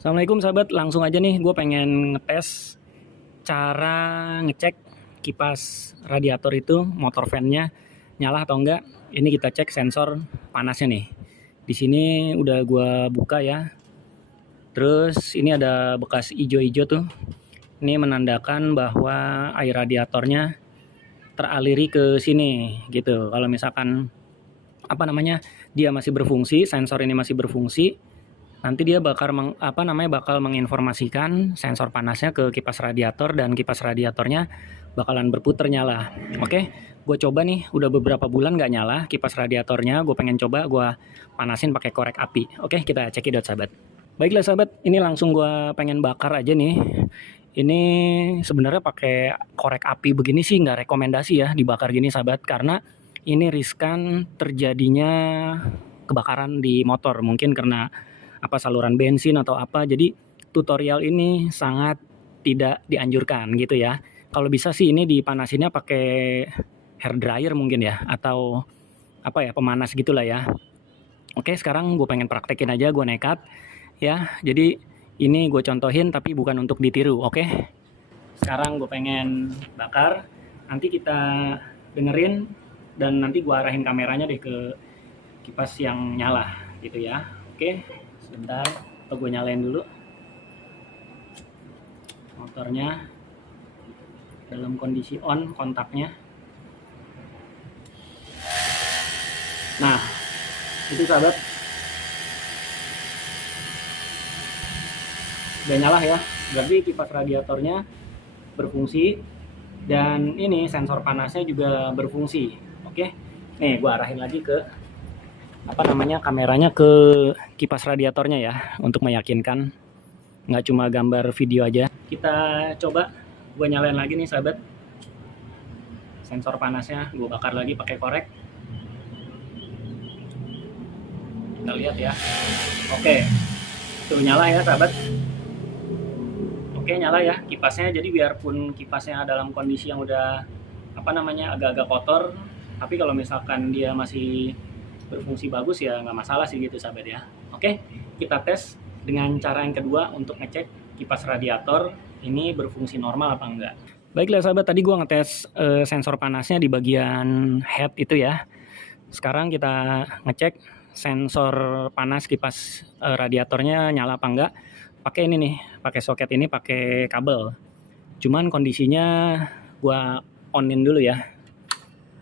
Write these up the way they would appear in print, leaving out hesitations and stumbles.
Assalamualaikum sahabat, langsung aja nih gue pengen ngetes cara ngecek kipas radiator itu, motor fan-nya nyala atau enggak. Ini kita cek sensor panasnya nih. Di sini udah gue buka ya. Terus ini ada bekas ijo-ijo tuh. Ini menandakan bahwa air radiatornya teraliri ke sini gitu. Kalau misalkan dia masih berfungsi, sensor ini masih berfungsi, nanti dia bakal menginformasikan sensor panasnya ke kipas radiator dan kipas radiatornya bakalan berputar nyala. Oke, gue coba nih, udah beberapa bulan nggak nyala kipas radiatornya. Gue pengen coba gue panasin pakai korek api. Oke, kita cekidot sahabat. Baiklah sahabat, ini langsung gue pengen bakar aja nih. Ini sebenarnya pakai korek api begini sih nggak rekomendasi ya dibakar gini sahabat, karena ini riskan terjadinya kebakaran di motor, mungkin karena saluran bensin atau apa. Jadi tutorial ini sangat tidak dianjurkan gitu ya. Kalau bisa sih ini dipanasinnya pakai hair dryer mungkin ya, atau pemanas gitulah ya. Oke, sekarang gue pengen praktekin aja, gue nekat ya. Jadi ini gue contohin tapi bukan untuk ditiru. Oke, sekarang gue pengen bakar, nanti kita dengerin dan nanti gue arahin kameranya deh ke kipas yang nyala gitu ya. Oke, sebentar, atau gue nyalain dulu motornya dalam kondisi on kontaknya. Nah, itu sahabat, udah nyala ya, berarti kipas radiatornya berfungsi dan ini sensor panasnya juga berfungsi. Oke, nih gue arahin lagi ke kameranya ke kipas radiatornya ya, untuk meyakinkan, nggak cuma gambar video aja. Kita coba, gue nyalain lagi nih sahabat, sensor panasnya gue bakar lagi pakai korek. Kita lihat ya. Oke, tuh nyala ya sahabat. Oke, nyala ya kipasnya. Jadi biarpun kipasnya dalam kondisi yang udah agak-agak kotor, tapi kalau misalkan dia masih berfungsi bagus ya nggak masalah sih gitu sahabat ya. Oke, kita tes dengan cara yang kedua untuk ngecek kipas radiator ini berfungsi normal apa enggak. Baiklah sahabat, tadi gua ngetes sensor panasnya di bagian head itu ya. Sekarang kita ngecek sensor panas kipas radiatornya nyala apa enggak. Pakai ini nih, pakai soket ini, pakai kabel. Cuman kondisinya gua onin dulu ya.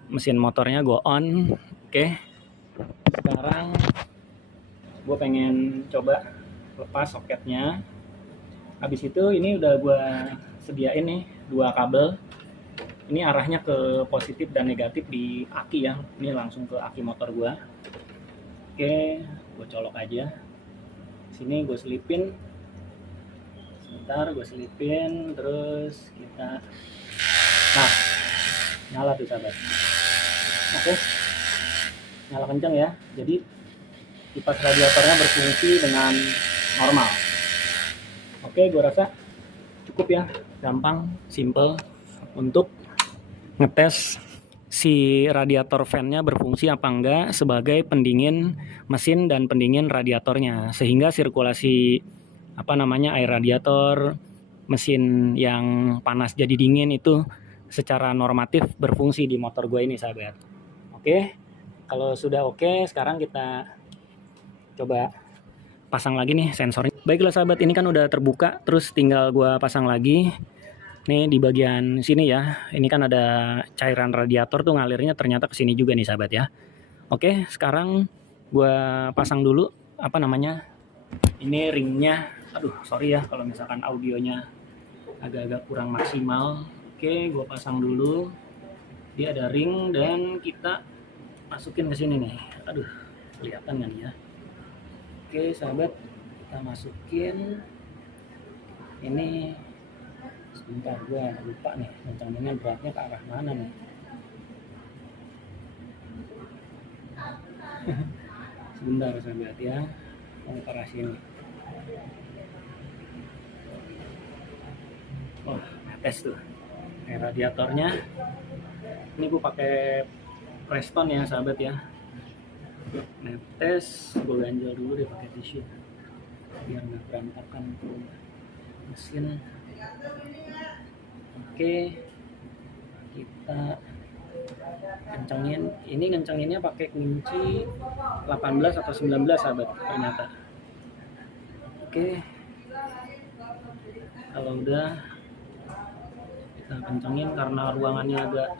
Mesin motornya gua on. Oke. Sekarang gue pengen coba lepas soketnya. Habis itu ini udah gue sediain nih 2 kabel. Ini arahnya ke positif dan negatif di aki ya. Ini langsung ke aki motor gue. Oke, gue colok aja. Sini gue selipin. Sebentar, gue selipin. Terus kita, nah, nyala tuh sahabat. Oke, nyala kencang ya. Jadi kipas radiatornya berfungsi dengan normal. Oke, gue rasa cukup ya, gampang, simple untuk ngetes si radiator fan-nya berfungsi apa enggak sebagai pendingin mesin dan pendingin radiatornya, sehingga sirkulasi air radiator mesin yang panas jadi dingin itu secara normatif berfungsi di motor gue ini sahabat. Oke, kalau sudah oke, sekarang kita coba pasang lagi nih sensornya. Baiklah sahabat, ini kan udah terbuka, terus tinggal gua pasang lagi. Nih di bagian sini ya, ini kan ada cairan radiator tuh ngalirnya ternyata ke sini juga nih sahabat ya. Oke, sekarang gua pasang dulu ini ringnya. Aduh, sorry ya kalau misalkan audionya agak-agak kurang maksimal. Oke, gua pasang dulu. Dia ada ring dan kita masukin ke sini nih. Aduh, kelihatan kan ya? Oke sahabat, kita masukin. Ini sebentar, gue lupa nih rencananya beratnya ke arah mana nih. Sebentar sahabat ya, mau ke arah sini. Wah, tes tuh radiatornya. Ini gue pakai Preston ya sahabat ya. Netes, gue ganjel dulu deh pakai tisu. biar nggak berantakan tuh mesin. Oke, kita kencengin. Ini ngencenginnya pakai kunci 18 atau 19 sahabat ternyata. Oke, kalau udah kita kencengin karena ruangannya agak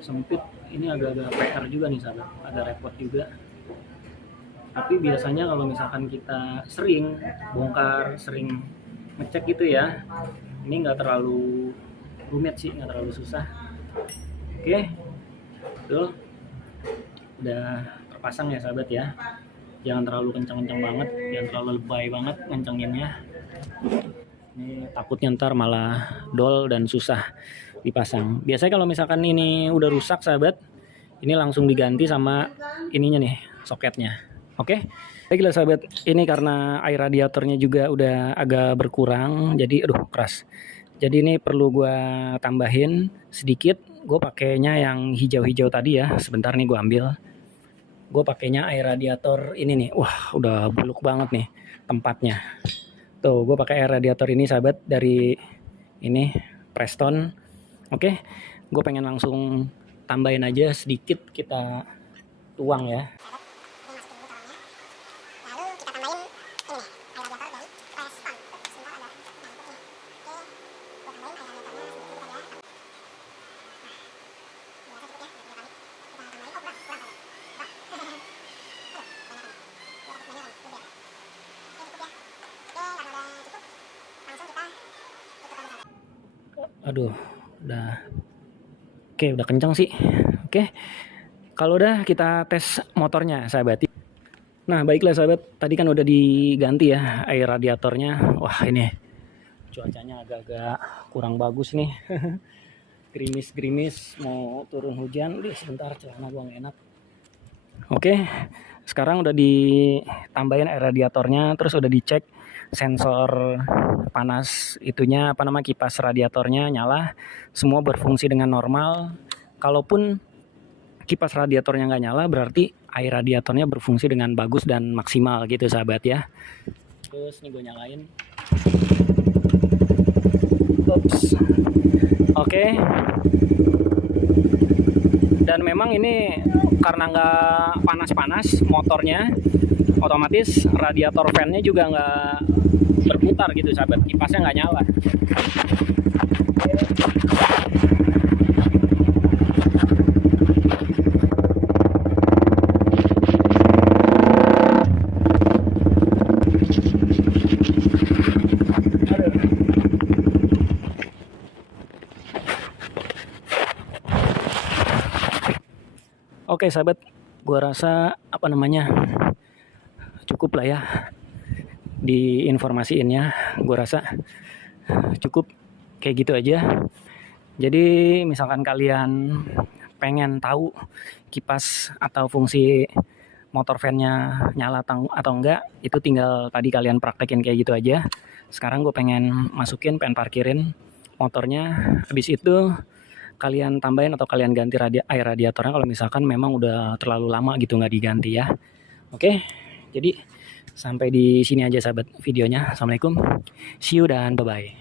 sempit. Ini agak-agak PR juga nih sahabat, agak repot juga. Tapi biasanya kalau misalkan kita sering bongkar, sering ngecek gitu ya, ini nggak terlalu rumit sih, nggak terlalu susah. Oke, tuh udah terpasang ya sahabat ya. Jangan terlalu kencang-kencang banget, jangan terlalu lebay banget ngencenginnya. Ini takutnya ntar malah dol dan susah dipasang. Biasanya kalau misalkan ini udah rusak sahabat, ini langsung diganti sama ininya nih, soketnya. Oke, baiklah sahabat, ini karena air radiatornya juga udah agak berkurang, jadi aduh keras. Jadi ini perlu gua tambahin sedikit. Gue pakainya yang hijau-hijau tadi ya. Sebentar nih gue ambil. Gue pakainya air radiator ini nih. Wah, udah buluk banget nih tempatnya. Tuh, gue pakai air radiator ini sahabat dari ini Preston. Oke, gue pengen langsung tambahin aja sedikit, kita tuang ya. Aduh, udah. Oke, udah kencang sih. Oke. Kalau udah kita tes motornya, sahabat. Nah, baiklah sahabat, tadi kan udah diganti ya air radiatornya. Wah, ini cuacanya agak-agak kurang bagus nih. Gerimis-gerimis, mau turun hujan. Udah sebentar, celana gua nggak enak. Oke, sekarang udah ditambahin air radiatornya, terus udah dicek sensor panas itunya, kipas radiatornya nyala, semua berfungsi dengan normal. Kalaupun kipas radiatornya nggak nyala, berarti air radiatornya berfungsi dengan bagus dan maksimal gitu sahabat ya. Terus nih gue nyalain. Ups. Oke. Dan memang ini karena nggak panas-panas motornya, otomatis radiator fan-nya juga nggak berputar gitu sahabat, kipasnya nggak nyala. Oke sahabat, gua rasa cukup lah ya diinformasiinnya. Gua rasa cukup kayak gitu aja. Jadi misalkan kalian pengen tahu kipas atau fungsi motor fan-nya nyala atau enggak, itu tinggal tadi kalian praktekin kayak gitu aja. Sekarang gue pengen parkirin motornya. Habis itu kalian tambahin atau kalian ganti air radiatornya kalau misalkan memang udah terlalu lama gitu nggak diganti ya. Oke, jadi sampai di sini aja sahabat videonya. Assalamualaikum, see you dan bye-bye.